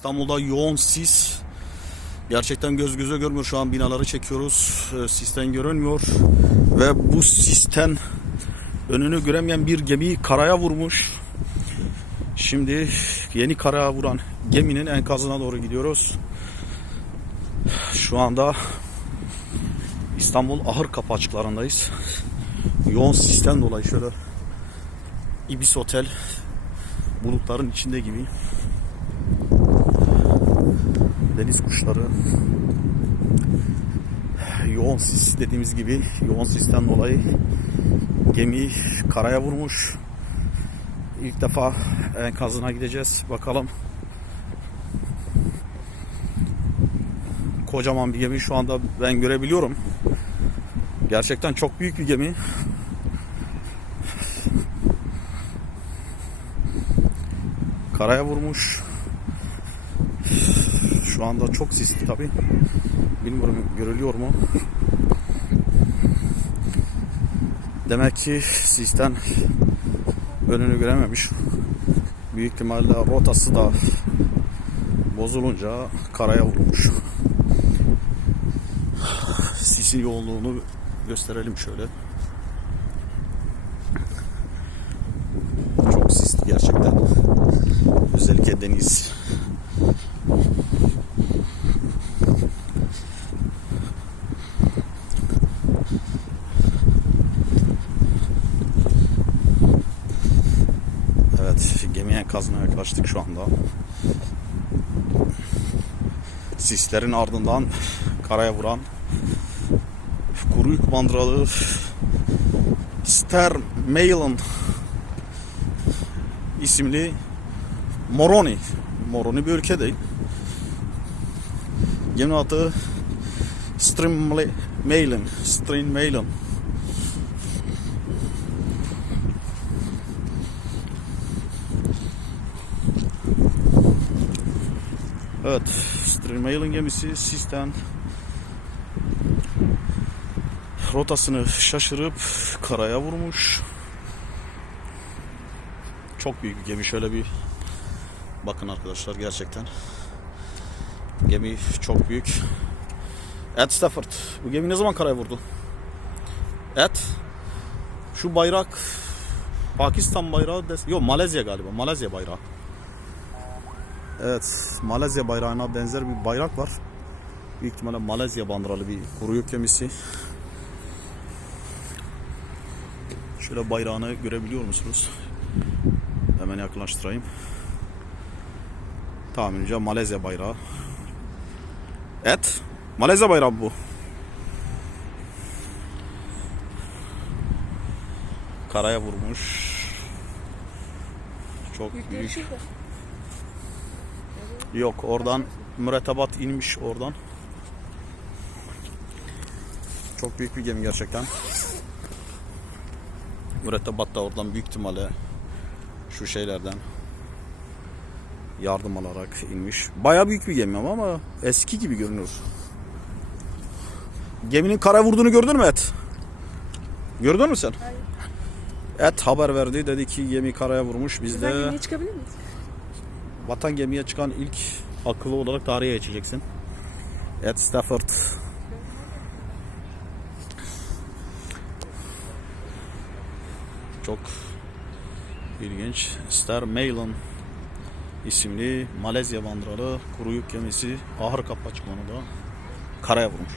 İstanbul'da yoğun sis. Gerçekten göz göze görmüyor. Şu an binaları çekiyoruz. Ee, Sisten görünmüyor. Ve bu sisten önünü göremeyen bir gemi karaya vurmuş. Şimdi yeni karaya vuran geminin enkazına doğru gidiyoruz. Şu anda İstanbul ahır kapı açıklarındayız. Yoğun sisten dolayı şöyle Ibis Otel bulutların içinde gibi. Deniz kuşları yoğun sis dediğimiz gibi yoğun sisten dolayı gemi karaya vurmuş. İlk defa enkazına gideceğiz. Bakalım. Kocaman bir gemi şu anda ben görebiliyorum. Gerçekten çok büyük bir gemi. Karaya vurmuş. Şu anda çok sisli tabi. Bilmiyorum görülüyor mu? Demek ki sisten önünü görememiş. Büyük ihtimalle rotası da bozulunca karaya vurmuş. Sisin yoğunluğunu gösterelim şöyle. Çok sisli gerçekten. Özellikle deniz. Enkazına yaklaştık şu anda. Sislerin ardından karaya vuran kuru yük mandıralı Ster Mailon isimli Moroni. Moroni bir ülke değil. Gemi adı Stream Mailon. Stream Mailon. Evet, Streamailing gemisi sistem rotasını şaşırıp karaya vurmuş. Çok büyük bir gemi. Şöyle bir bakın arkadaşlar gerçekten. Gemi çok büyük. Ed Stafford. Bu gemi ne zaman karaya vurdu? Ed. Şu bayrak Pakistan bayrağı des Yok Malezya galiba. Malezya bayrağı. Evet, Malezya bayrağına benzer bir bayrak var. Büyük ihtimalle Malezya bandıralı bir kuru yük gemisi. Şöyle bayrağını görebiliyor musunuz? Hemen yaklaştırayım. Tahminimce Malezya bayrağı. Et. Malezya bayrağı bu. Karaya vurmuş. Çok büyük. Yok oradan mürettebat inmiş oradan. Çok büyük bir gemi gerçekten. Mürettebat da oradan büyük ihtimalle şu şeylerden yardım alarak inmiş. Baya büyük bir gemi ama, eski gibi görünüyor. Geminin kara vurduğunu gördün mü Et? Gördün mü sen? Hayır. Et haber verdi dedi ki gemi karaya vurmuş. Biz Sen de gemiye çıkabilir miyiz? Vatan gemiye çıkan ilk akıllı olarak tarihe geçeceksin. Ed Stafford. Çok ilginç. Star Mailon isimli Malezya bandıralı kuru yük gemisi ahır kapı açıklanında karaya vurmuş.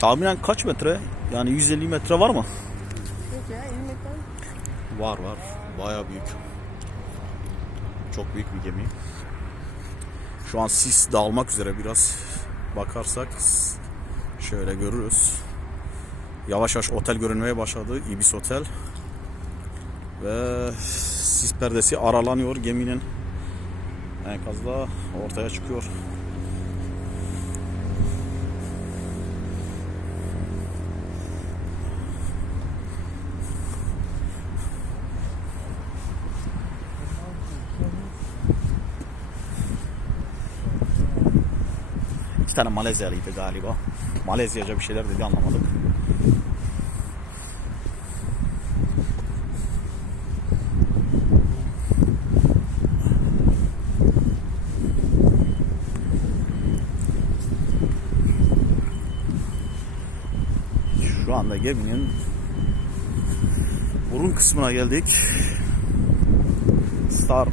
Tahminen kaç metre? Yani 150 metre var mı? Yok ya 50 metre. Var var. Baya büyük. Çok büyük bir gemi. Şu an sis dağılmak üzere biraz bakarsak şöyle görürüz. Yavaş yavaş otel görünmeye başladı. Ibis Otel. Ve sis perdesi aralanıyor geminin. Enkazda ortaya çıkıyor. tane Malezyalıydı galiba. Malezyaca bir şeyler dedi anlamadık. Şu anda geminin burun kısmına geldik. Star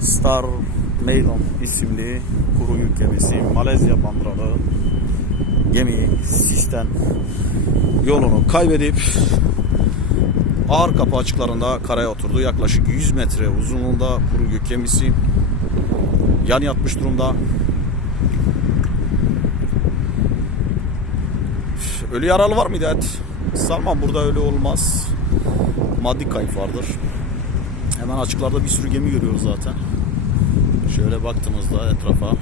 Star Meilon isimli kuru yük gemisi Malezya bandıralı gemi sistem yolunu kaybedip ağır kapı açıklarında karaya oturdu. Yaklaşık 100 metre uzunluğunda kuru yük gemisi yan yatmış durumda. Ölü yaralı var mıydı et? Sanmam burada öyle olmaz. Maddi kayıp vardır. Hemen açıklarda bir sürü gemi görüyoruz zaten. Şöyle baktığımızda etrafa.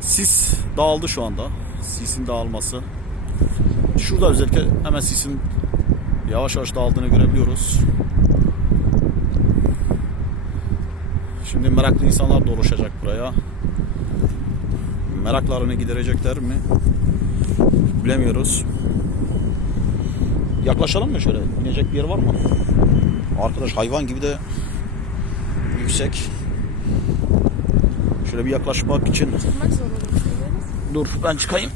Sis dağıldı şu anda. Sisin dağılması. Şurada özellikle hemen sisin yavaş yavaş dağıldığını görebiliyoruz. Şimdi meraklı insanlar dolaşacak buraya. Meraklarını giderecekler mi? Bilemiyoruz. Yaklaşalım mı şöyle? İnecek bir yer var mı? Arkadaş hayvan gibi de yüksek. Şöyle bir yaklaşmak için Çıkmak zorundayız. dur ben çıkayım.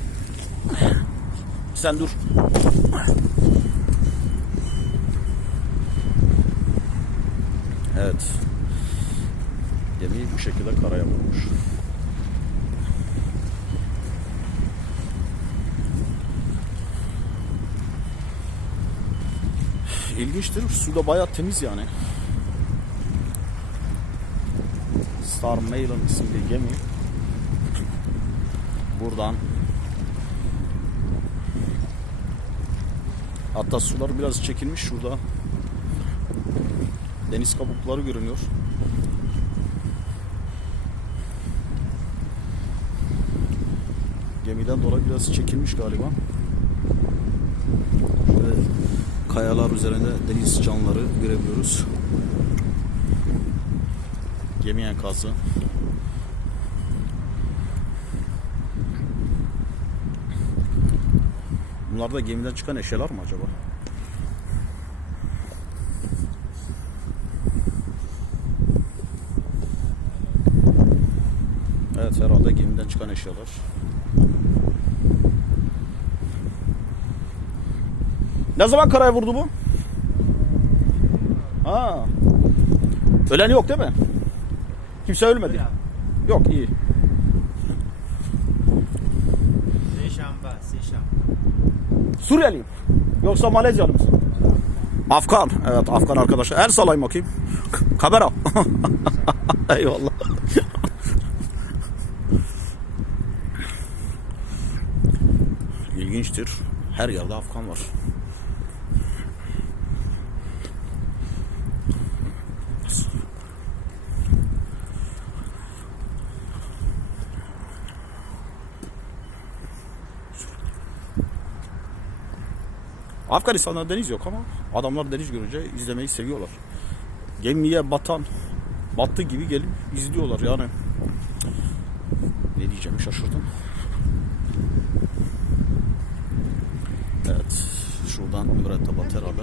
Sen dur. Evet. Gemi bu şekilde karaya vurmuş. İlginçtir. Su da bayağı temiz yani. Star Mailon isimli gemi buradan hatta sular biraz çekilmiş şurada deniz kabukları görünüyor. Gemiden dolayı biraz çekilmiş galiba. Şöyle kayalar üzerinde deniz canlıları görebiliyoruz. Gemi enkazı. Bunlar da gemiden çıkan eşyalar mı acaba? Evet herhalde gemiden çıkan eşyalar. Ne zaman karaya vurdu bu? Ha. Ölen yok değil mi? Kimse ölmedi. Yok iyi. Seşamba, Seşamba. Suriyeliyim. Yoksa Malezyalı mısın? Afgan. Evet Afgan arkadaşlar. El salayım bakayım. Kamera. Eyvallah. İlginçtir. Her yerde Afgan var. Afganistan'da deniz yok ama adamlar deniz görünce izlemeyi seviyorlar. Gemiye batan, battı gibi gelip izliyorlar yani. Ne diyeceğimi şaşırdım. Evet, şuradan mürettebat herhalde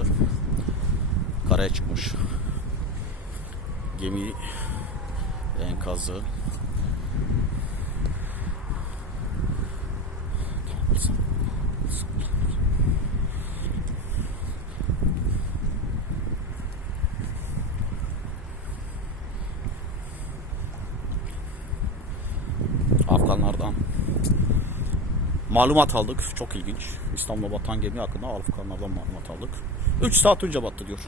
karaya çıkmış. Gemi enkazı Afganlardan malumat aldık. Çok ilginç. İstanbul'a batan gemi hakkında Afganlardan malumat aldık. 3 saat önce battı diyor.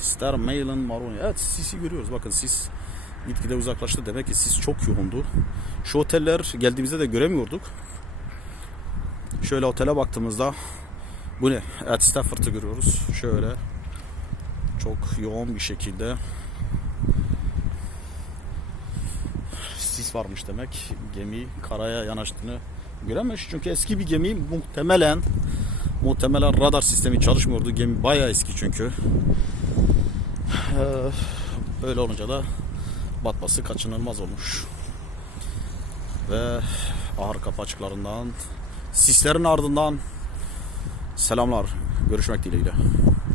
Star Mail'in Maroni. Evet sisi görüyoruz. Bakın sis gitgide uzaklaştı. Demek ki sis çok yoğundu. Şu oteller geldiğimizde de göremiyorduk. Şöyle otele baktığımızda bu ne? Evet Stafford'ı görüyoruz. Şöyle çok yoğun bir şekilde sis varmış demek. Gemi karaya yanaştığını görememiş. Çünkü eski bir gemi muhtemelen muhtemelen radar sistemi çalışmıyordu. Gemi bayağı eski çünkü. Ee, Öyle olunca da batması kaçınılmaz olmuş. Ve ağır kapı sislerin ardından selamlar. Görüşmek dileğiyle.